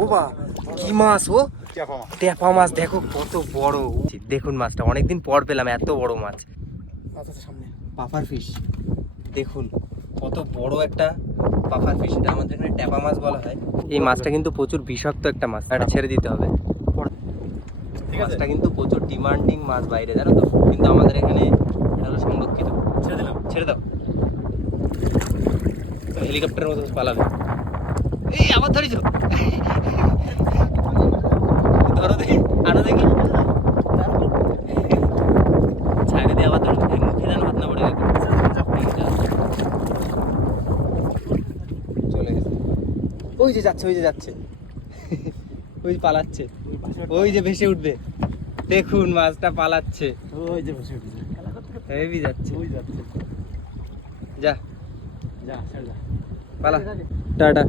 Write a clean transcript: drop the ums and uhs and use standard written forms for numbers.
ও বা কি মাছ ও? ট্যাপা মাছ দেখো কত বড়। দেখুন মাছটা অনেকদিন পর পেলাম এত বড় মাছ। সামনে পাফার ফিশ দেখুন কত বড় একটা পাফার ফিশ। এটা আমাদের এখানে ট্যাপা মাছ বলা হয়। এই মাছটা কিন্তু প্রচুর বিষাক্ত একটা মাছ, এটা ছেড়ে দিতে হবে। মাছটা কিন্তু প্রচুর ডিমান্ডিং মাছ বাইরে, জানো তো, কিন্তু আমাদের এখানে এটা হলো সংরক্ষিত। ছেড়ে দাও। হেলিকপ্টারের মতো পালাবে। এই আবার ধরেছ, ধরো দেখি, আরো দেখি, ছাড়ে দিয়ে আবার ধরো। মুখে যেন হাত না পড়ে গেছে। চলে গেছে, ওই যে যাচ্ছে, ওই যে যাচ্ছে, ওই পালাচ্ছে, ওই যে ভেসে উঠবে। দেখুন মাছটা পালাচ্ছে, ওই যে ভেসে উঠবে, হেভি যাচ্ছে, ওই যাচ্ছে। যা যা পালা, টাটা।